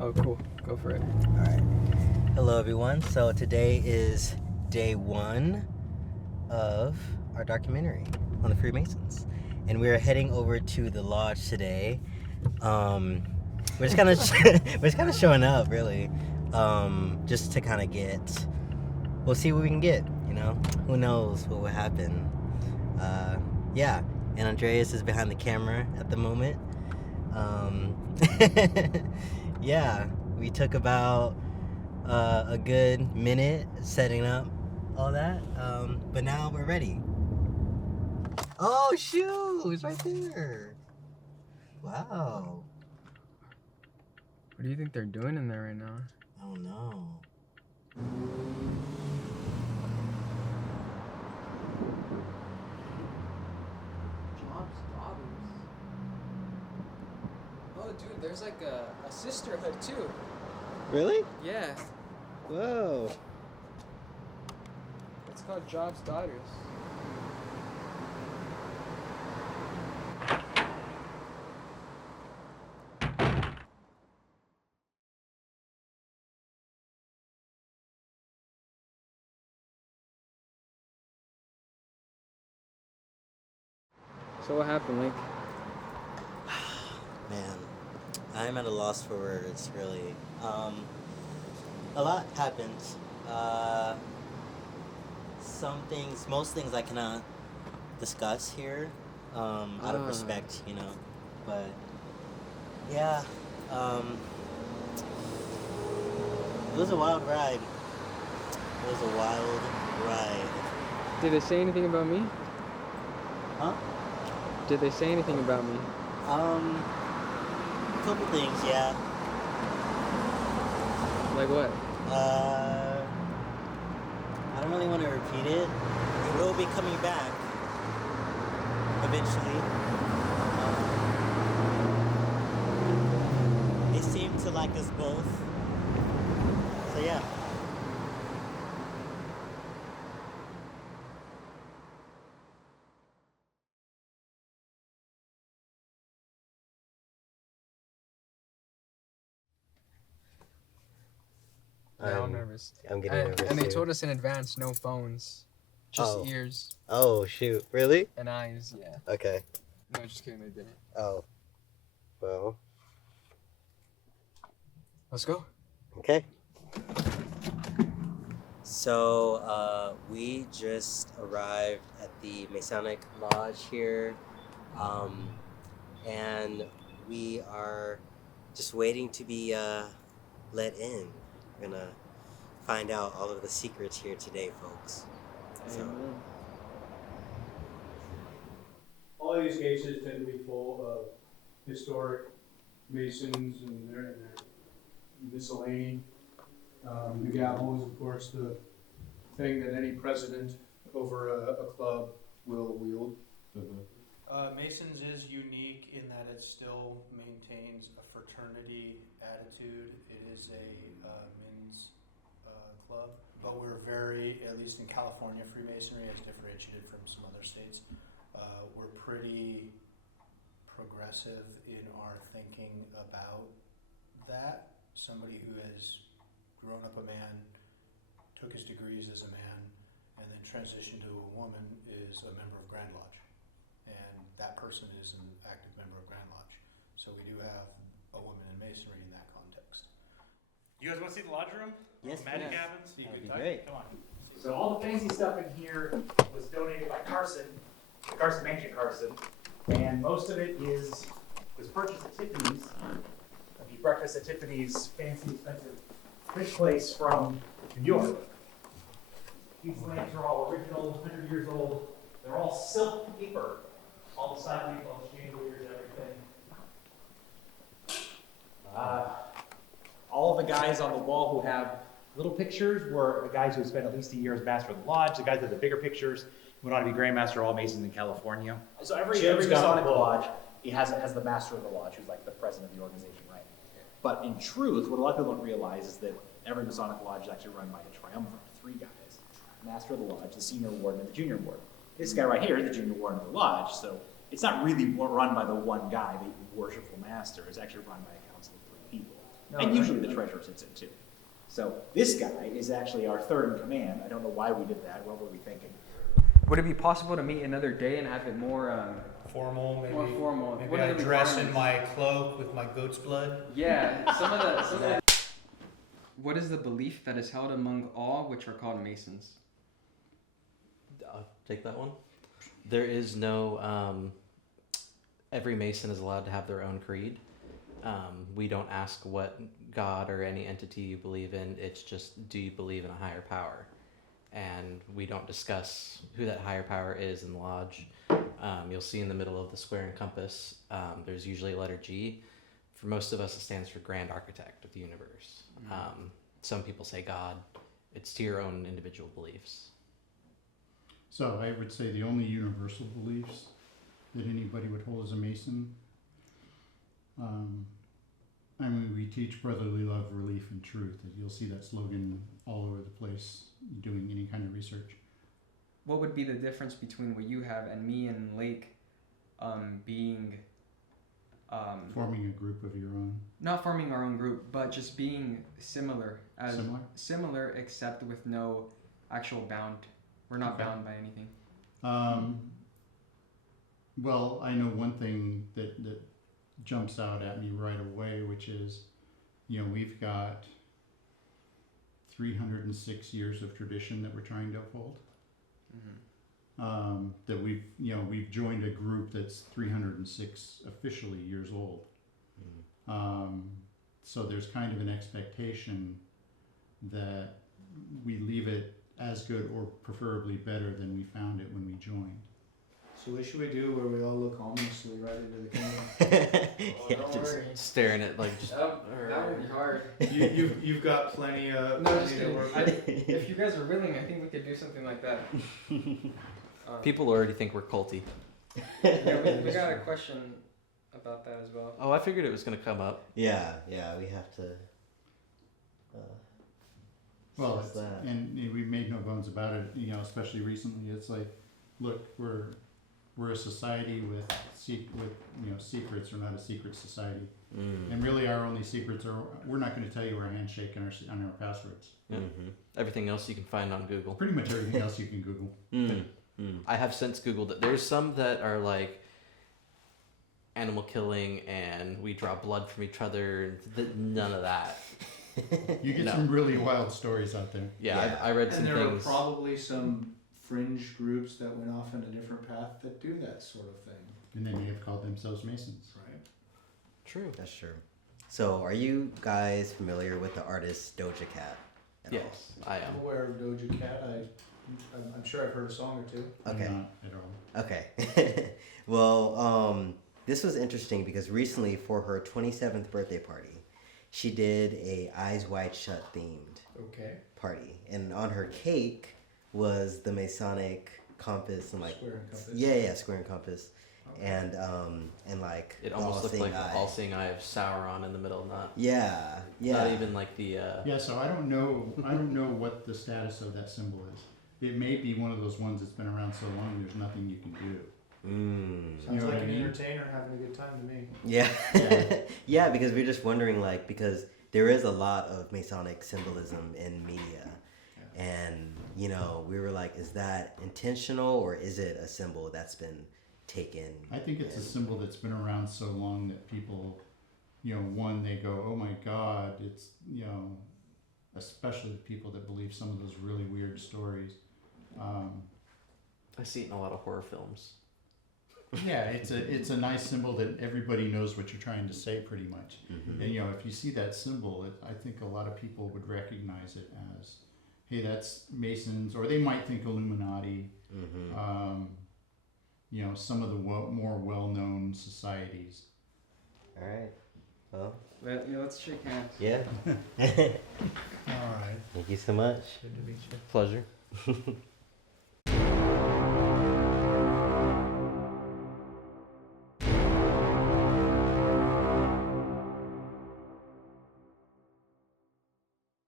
Oh, cool. Go for it. All right. Hello, everyone. So today is day one of our documentary on the Freemasons, and we're heading over to the lodge today. We're just kind of showing up, really, just to kind of get. We'll see what we can get. You know, who knows what will happen. Yeah. And Andreas is behind the camera at the moment. Yeah, we took about a good minute setting up all that, but now we're ready. Oh shoot, it's right there. Wow. What do you think they're doing in there right now? I don't know. Oh, dude, there's like a sisterhood too. Really? Yeah, Whoa. it's called Job's Daughters. So what happened, Link? Man, I'm at a loss for words, really. A lot happened. Most things I cannot discuss here, out of respect, you know. But yeah, it was a wild ride. It was a wild ride. Did they say anything about me? Huh? Did they say anything about me? A couple things, yeah. Like what? I don't really want to repeat it. We will be coming back eventually. They seem to like us both. So yeah. Now I'm nervous. I'm getting nervous. And they too. told us in advance, no phones, just ears Oh shoot! Really? and eyes. Yeah. Okay. No, just kidding. They didn't. Oh. Well. Let's go. Okay. So we just arrived at the Masonic Lodge here, and we are just waiting to be let in. We're gonna find out all of the secrets here today, folks. So. All of these cases tend to be full of historic Masons and their miscellany. The gavel is, of course, the thing that any president over a club will wield. Masons is unique in that it still maintains a fraternity attitude. It is a men's club, but we're very, at least in California, Freemasonry as differentiated from some other states, we're pretty progressive in our thinking about that. Somebody who has grown up a man, took his degrees as a man, and then transitioned to a woman is a member of Grand Lodge. And that person is an active member of Grand Lodge. So we do have a woman in Masonry in that context. You guys want to see the lodge room? Yes, Magic please. happens? That'd be great. Come on. So all the fancy stuff in here was donated by Carson Mansion Carson, and most of it was purchased at Tiffany's. The breakfast at Tiffany's, fancy, expensive fish place from New York. These lamps are all original, 100 years old. They're all silk paper. All the side lamps, all the chandeliers, everything. All of the guys on the wall who have little pictures were the guys who spent at least a year as master of the lodge. The guys with the bigger pictures went on to be Grandmaster all Masons in California. So every Masonic lodge has the master of the lodge, who's like the president of the organization, right? But in truth, what a lot of people don't realize is that every Masonic lodge is actually run by a triumvirate of three guys: the master of the lodge, the senior warden, and the junior warden. This guy right here is the junior warden of the lodge, so it's not really run by the one guy, the worshipful master. It's actually run by a council of three people. And usually the treasurer sits in too. So this guy is actually our third in command. I don't know why we did that. What were we thinking? Would it be possible to meet another day and have it more Formal, maybe. more formal? Maybe What I are the dress in requirements? my cloak with my goat's blood. Yeah, some of the. What is the belief that is held among all which are called Masons? I'll take that one. There is no, every Mason is allowed to have their own creed. We don't ask what God or any entity you believe in. It's just, do you believe in a higher power? And we don't discuss who that higher power is in the lodge. You'll see in the middle of the square and compass, there's usually a letter G. For most of us, it stands for Grand Architect of the Universe. Some people say God. It's to your own individual beliefs. So I would say the only universal beliefs that anybody would hold as a Mason, I mean, we teach brotherly love, relief, and truth. You'll see that slogan all over the place doing any kind of research. What would be the difference between what you have and me and Lake being Forming a group of your own. not forming our own group, but just being similar as Similar? similar except with no actual bound. We're not Okay. bound by anything. Well, I know one thing that jumps out at me right away, which is, we've got 306 years of tradition that we're trying to uphold. That we've joined a group that's 306 officially years old. So there's kind of an expectation that we leave it as good or preferably better than we found it when we joined. So what should we do where we all look ominously right into the camera? Yeah, don't just worry. staring at like just. That would be hard. You've got plenty No, just plenty to kidding. work I, with. if you guys are willing, I think we could do something like that. People already think we're culty. Yeah, we got a question about that as well. Oh, I figured it was gonna come up. Yeah, we have to. Well, What's that? and we made no bones about it, especially recently. It's like, look, we're a society with secrets. We're not a secret society. And really, our only secrets are we're not going to tell you our handshake and our passwords. Yeah. Everything else you can find on Google. Pretty much everything else you can Google. I have since Googled it. There's some that are like animal killing and we draw blood from each other. None of that. You get No. some really wild stories out there. Yeah, Yeah. I read some And there things. are probably some fringe groups that went off in a different path that do that sort of thing, And they may have called themselves Masons. right? True. That's true. So, are you guys familiar with the artist Doja Cat? at all? Yes, I am. I'm aware of Doja Cat. I'm sure I've heard a song or two. Okay. Not at all. Okay. Well, this was interesting because recently for her 27th birthday party, she did a Eyes Wide Shut themed Okay. party, and on her cake was the Masonic compass and like Square and compass. yeah, square and compass, Okay. and like It almost looked all-seeing like eye. the all-seeing eye of Sauron in the middle, not Yeah. not even like the. Yeah, so I don't know what the status of that symbol is. It may be one of those ones that's been around so long there's nothing you can do. Sounds You know like what I an mean? entertainer having a good time to me. Yeah. Yeah. Yeah, because we're just wondering, like, because there is a lot of Masonic symbolism in media. And, we were like, is that intentional or is it a symbol that's been taken? I think it's a symbol that's been around so long that people, one, they go, oh my God, it's, especially the people that believe some of those really weird stories. I see it in a lot of horror films. Yeah, it's a nice symbol that everybody knows what you're trying to say pretty much. Mhm. And if you see that symbol, I think a lot of people would recognize it as, hey, that's Masons, or they might think Illuminati. Mhm. Some of the more well-known societies. All right. Well, Let's shake hands. yeah. All right. Thank you so much. Good to meet you. Pleasure.